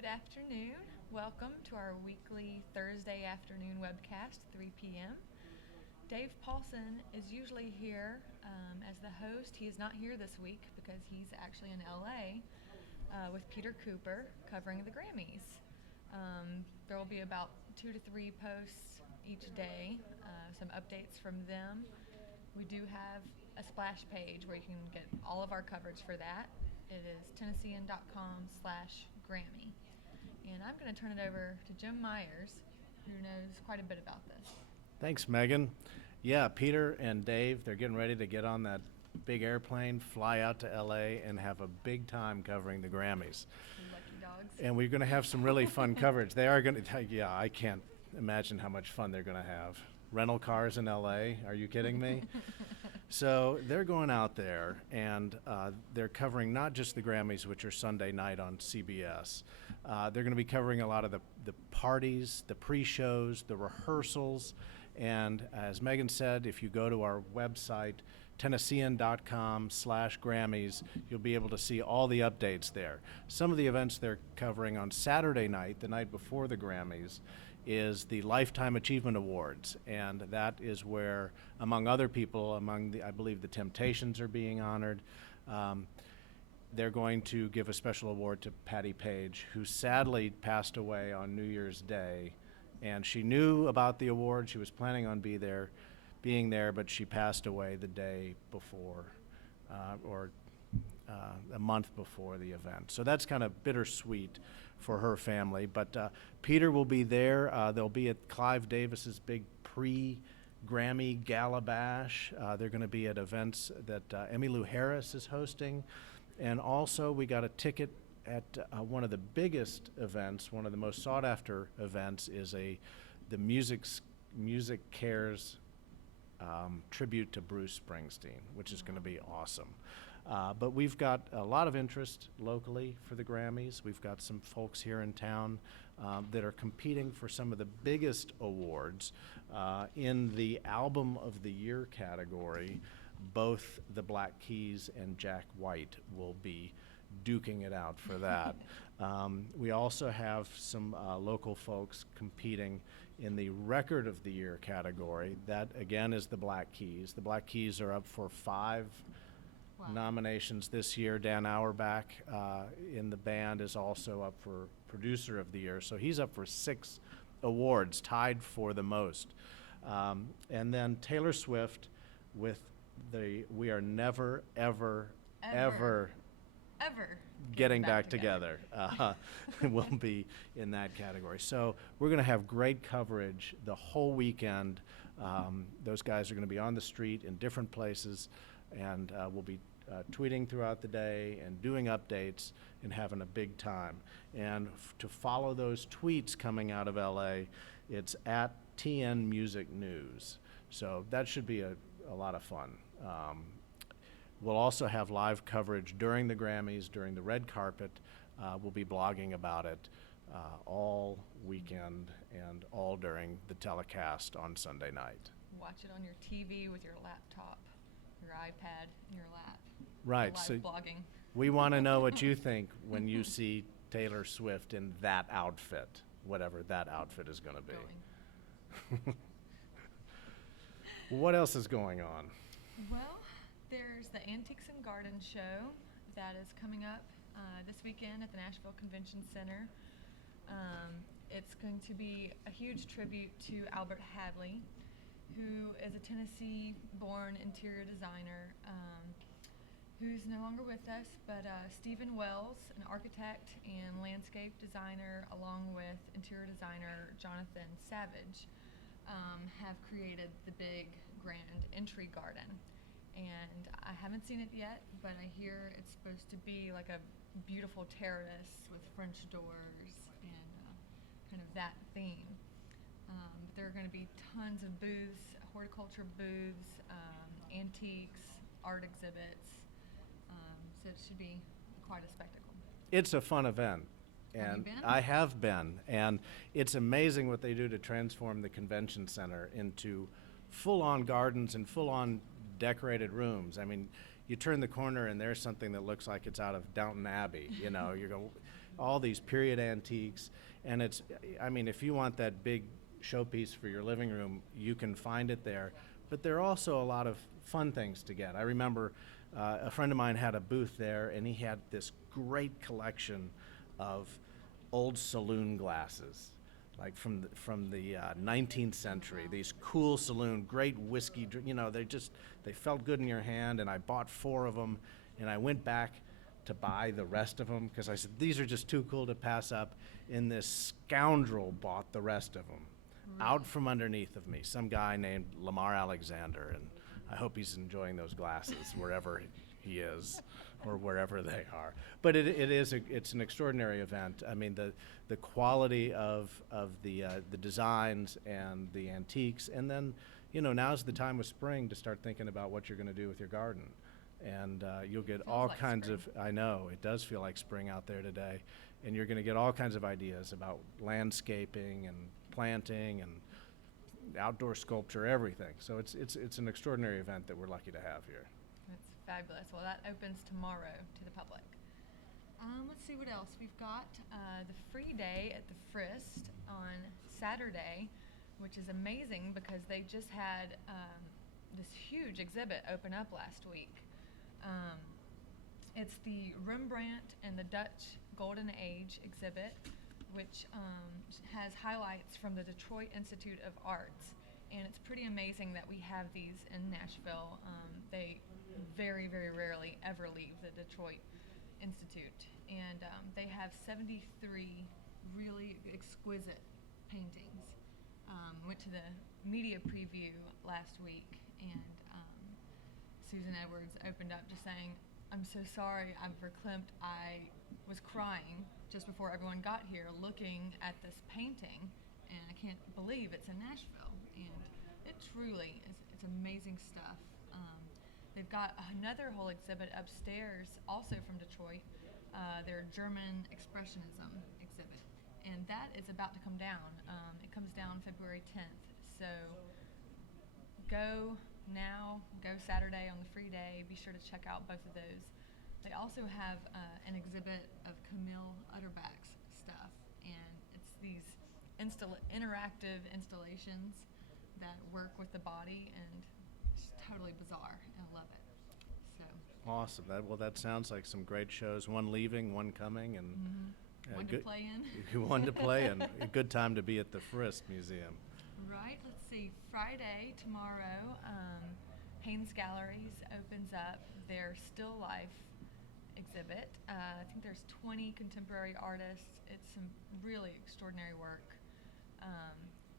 Good afternoon. Welcome to our weekly Thursday afternoon webcast, 3 p.m. Dave Paulson is usually here as the host. He is not here this week because he's actually in LA with Peter Cooper covering the Grammys. There will be about 2 to 3 posts each day, some updates from them. We do have a splash page where you can get all of our coverage for that. It is Tennessean.com/Grammy. And I'm going to turn it over to Jim Myers, who knows quite a bit about this. Thanks, Megan. Yeah, Peter and Dave, they're getting ready to get on that big airplane, fly out to LA, and have a big time covering the Grammys. Lucky dogs. And we're going to have some really fun coverage. They are going to, yeah, I can't imagine how much fun they're going to have. Rental cars in LA, are you kidding me? So they're going out there, and they're covering not just the Grammys, which are Sunday night on CBS. They're going to be covering a lot of the parties, the pre-shows, the rehearsals, and as Megan said, if you go to our website, Tennessean.com/Grammys, you'll be able to see all the updates there. Some of the events they're covering on Saturday night, the night before the Grammys, is the Lifetime Achievement Awards, and that is where, among other people, I believe the Temptations are being honored. They're going to give a special award to Patti Page, who sadly passed away on New Year's Day, and she knew about the award. She was planning on being there, but she passed away the day before, or a month before the event. So that's kind of bittersweet for her family. But Peter will be there. They'll be at Clive Davis's big pre-Grammy Gala Bash. They're going to be at events that Emmylou Harris is hosting. And also we got a ticket at one of the biggest events, one of the most sought-after events, is the Music Cares tribute to Bruce Springsteen, which is going to be awesome. But we've got a lot of interest locally for the Grammys. We've got some folks here in town that are competing for some of the biggest awards. In the Album of the Year category, both the Black Keys and Jack White will be duking it out for that. We also have some local folks competing in the Record of the Year category. That, again, is the Black Keys. The Black Keys are up for 5 nominations this year. Dan Auerbach in the band is also up for Producer of the Year. So he's up for 6 awards, tied for the most. And then Taylor Swift with the We Are Never, Ever Getting Back Together. Will be in that category. So we're going to have great coverage the whole weekend. Those guys are going to be on the street in different places, and we'll be tweeting throughout the day and doing updates and having a big time. And to follow those tweets coming out of LA, it's at TN Music News. So that should be a lot of fun. We'll also have live coverage during the Grammys, during the red carpet. We'll be blogging about it all weekend and all during the telecast on Sunday night. Watch it on your TV with your laptop, your iPad, in your lap. Right. Live So blogging. we want to know what you think when you see Taylor Swift in that outfit, whatever that outfit is going to be. What else is going on? Well, there's the Antiques and Gardens show that is coming up this weekend at the Nashville Convention Center. It's going to be a huge tribute to Albert Hadley, who is a Tennessee-born interior designer who's no longer with us, but Stephen Wells, an architect and landscape designer, along with interior designer Jonathan Savage, have created the big grand entry garden. And I haven't seen it yet, but I hear it's supposed to be like a beautiful terrace with French doors and kind of that theme. There are going to be tons of booths, horticulture booths, antiques, art exhibits. So it should be quite a spectacle. It's a fun event. And Have you been? I have been, and it's amazing what they do to transform the convention center into full-on gardens and full-on decorated rooms. I mean, you turn the corner and there's something that looks like it's out of Downton Abbey. You know, you go, all these period antiques. And it's, I mean, if you want that big showpiece for your living room, you can find it there. But there are also a lot of fun things to get. I remember a friend of mine had a booth there, and he had this great collection of old saloon glasses, like from the 19th century. These cool saloon, great whiskey, you know, they felt good in your hand. And I bought 4 of them, and I went back to buy the rest of them because I said these are just too cool to pass up. And this scoundrel bought the rest of them out from underneath of me. Some guy named Lamar Alexander, and I hope he's enjoying those glasses wherever he is or wherever they are. But it's an extraordinary event. I mean, the quality of the designs and the antiques, and then, you know, now's the time of spring to start thinking about what you're going to do with your garden. And you'll get all like kinds spring. I know, it does feel like spring out there today. And you're going to get all kinds of ideas about landscaping and planting and outdoor sculpture, everything. So it's an extraordinary event that we're lucky to have here. It's fabulous. Well, that opens tomorrow to the public. Let's see what else. We've got the free day at the Frist on Saturday, which is amazing because they just had this huge exhibit open up last week. It's the Rembrandt and the Dutch Golden Age exhibit, which has highlights from the Detroit Institute of Arts. And it's pretty amazing that we have these in Nashville. They very, very rarely ever leave the Detroit Institute. And they have 73 really exquisite paintings. Went to the media preview last week, and Susan Edwards opened up just saying, "I'm so sorry, I'm verklempt. I was crying just before everyone got here looking at this painting, and I can't believe it's in Nashville." And it truly is, it's amazing stuff. They've got another whole exhibit upstairs, also from Detroit, their German Expressionism exhibit. And that is about to come down. It comes down February 10th. So go now, go Saturday on the free day. Be sure to check out both of those. They also have an exhibit of Camille Utterback's stuff, and it's these interactive installations that work with the body, and it's totally bizarre, and I love it. So Awesome. That sounds like some great shows. One leaving, one coming, and one to play in. one to play, and a good time to be at the Frist Museum. Right. Let's see. Friday, tomorrow, Haynes Galleries opens up their still life exhibit. I think there's 20 contemporary artists. It's some really extraordinary work.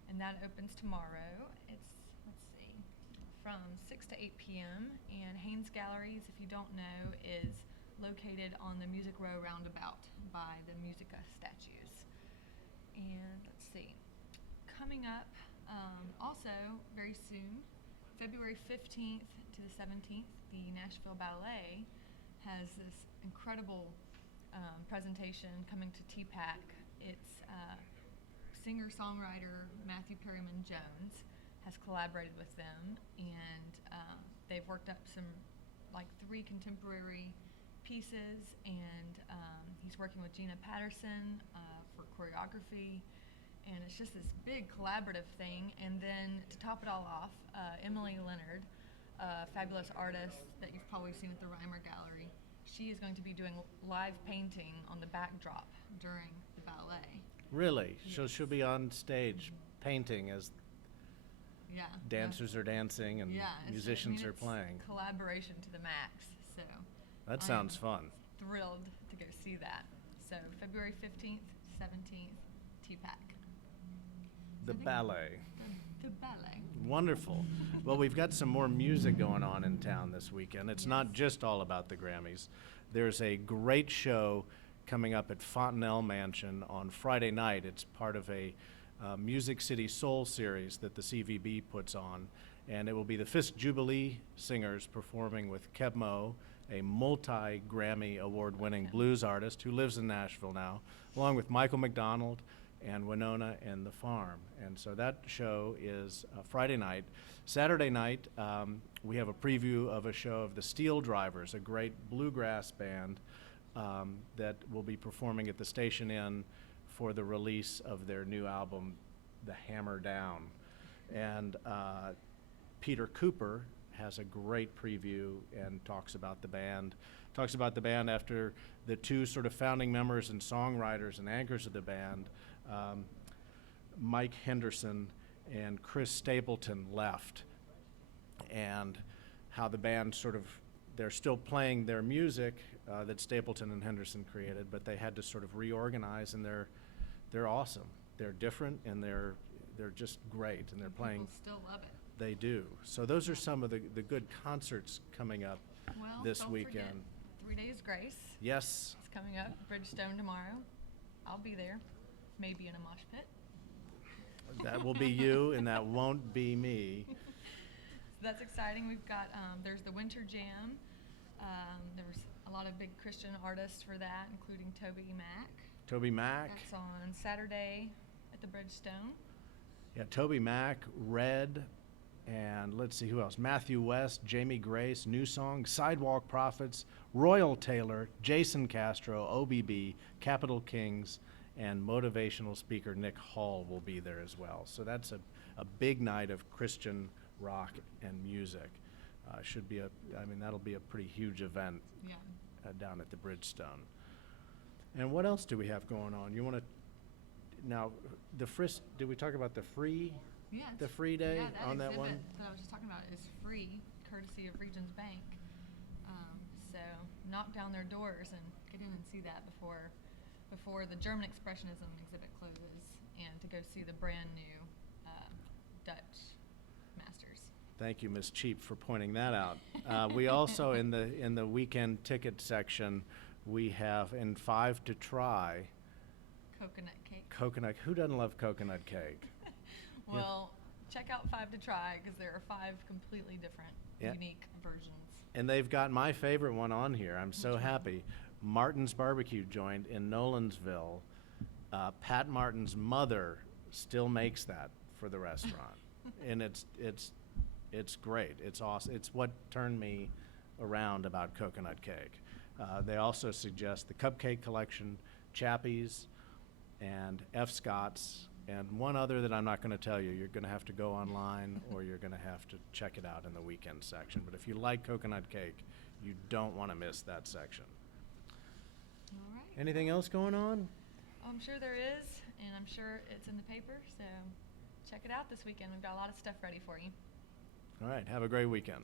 And that opens tomorrow. It's, let's see, from 6 to 8 p.m. And Haynes Galleries, if you don't know, is located on the Music Row roundabout by the Musica statues. And let's see, coming up also very soon, February 15th to the 17th, the Nashville Ballet has this incredible presentation coming to TPAC. It's singer-songwriter Matthew Perryman Jones has collaborated with them, and they've worked up some like 3 contemporary pieces, and he's working with Gina Patterson for choreography, and it's just this big collaborative thing. And then to top it all off, Emily Leonard, a fabulous artist that you've probably seen at the Reimer Gallery, she is going to be doing live painting on the backdrop during the ballet. Really? Yes. So she'll be on stage painting as Yeah. dancers are dancing and musicians are playing. Collaboration to the max. So That I sounds am fun. thrilled to go see that. So February 15th, 17th, TPAC. The ballet. The ballet. Wonderful. Well, we've got some more music going on in town this weekend. It's not just all about the Grammys. There's a great show coming up at Fontanelle Mansion on Friday night. It's part of a Music City Soul series that the CVB puts on. And it will be the Fisk Jubilee Singers performing with Keb Mo, a multi-Grammy award-winning blues artist who lives in Nashville now, along with Michael McDonald and Winona and the Farm. And so that show is Friday night. Saturday night, we have a preview of a show of the Steel Drivers, a great bluegrass band that will be performing at the Station Inn for the release of their new album, The Hammer Down. And Peter Cooper has a great preview and talks about the band. Talks about the band after the two sort of founding members and songwriters and anchors of the band, Mike Henderson and Chris Stapleton, left, and how the band sort of, they're still playing their music that Stapleton and Henderson created, but they had to sort of reorganize, and they're awesome. They're different, and they're just great, and they're playing. People still love it. They do. So those are some of the good concerts coming up Well, this don't weekend. forget 3 Days Grace. Yes, It's coming up. Bridgestone tomorrow. I'll be there. Maybe in a mosh pit. that will be you, and that won't be me. So that's exciting. We've got, there's the Winter Jam. There was a lot of big Christian artists for that, including Toby Mac. Toby Mac. That's on Saturday at the Bridgestone. Yeah, Toby Mac, Red, and let's see who else. Matthew West, Jamie Grace, New Song, Sidewalk Prophets, Royal Taylor, Jason Castro, OBB, Capital Kings, and motivational speaker Nick Hall will be there as well. So that's a big night of Christian rock and music. Should be that'll be a pretty huge event Yeah. down at the Bridgestone. And what else do we have going on? You want to, now, did we talk about the free? Yeah, The free day yeah, that on that one? exhibit that I was just talking about is free, courtesy of Regions Bank. So knock down their doors and get in and see that before the German Expressionism exhibit closes, and to go see the brand new Dutch masters. Thank you, Ms. Cheap, for pointing that out. We also, in the weekend ticket section, we have in 5 to Try. Coconut cake. Coconut. Who doesn't love coconut cake? Well, check out 5 to Try, because there are 5 completely different, Yeah. unique versions. And they've got my favorite one on here. I'm so happy. Martin's Barbecue joint in Nolensville. Pat Martin's mother still makes that for the restaurant, and it's great. It's awesome. It's what turned me around about coconut cake. They also suggest the Cupcake Collection, Chappie's, and F. Scott's, and one other that I'm not going to tell you. You're going to have to go online, or you're going to have to check it out in the weekend section. But if you like coconut cake, you don't want to miss that section. All right. Anything else going on? I'm sure there is, and I'm sure it's in the paper, so check it out this weekend. We've got a lot of stuff ready for you. All right. Have a great weekend.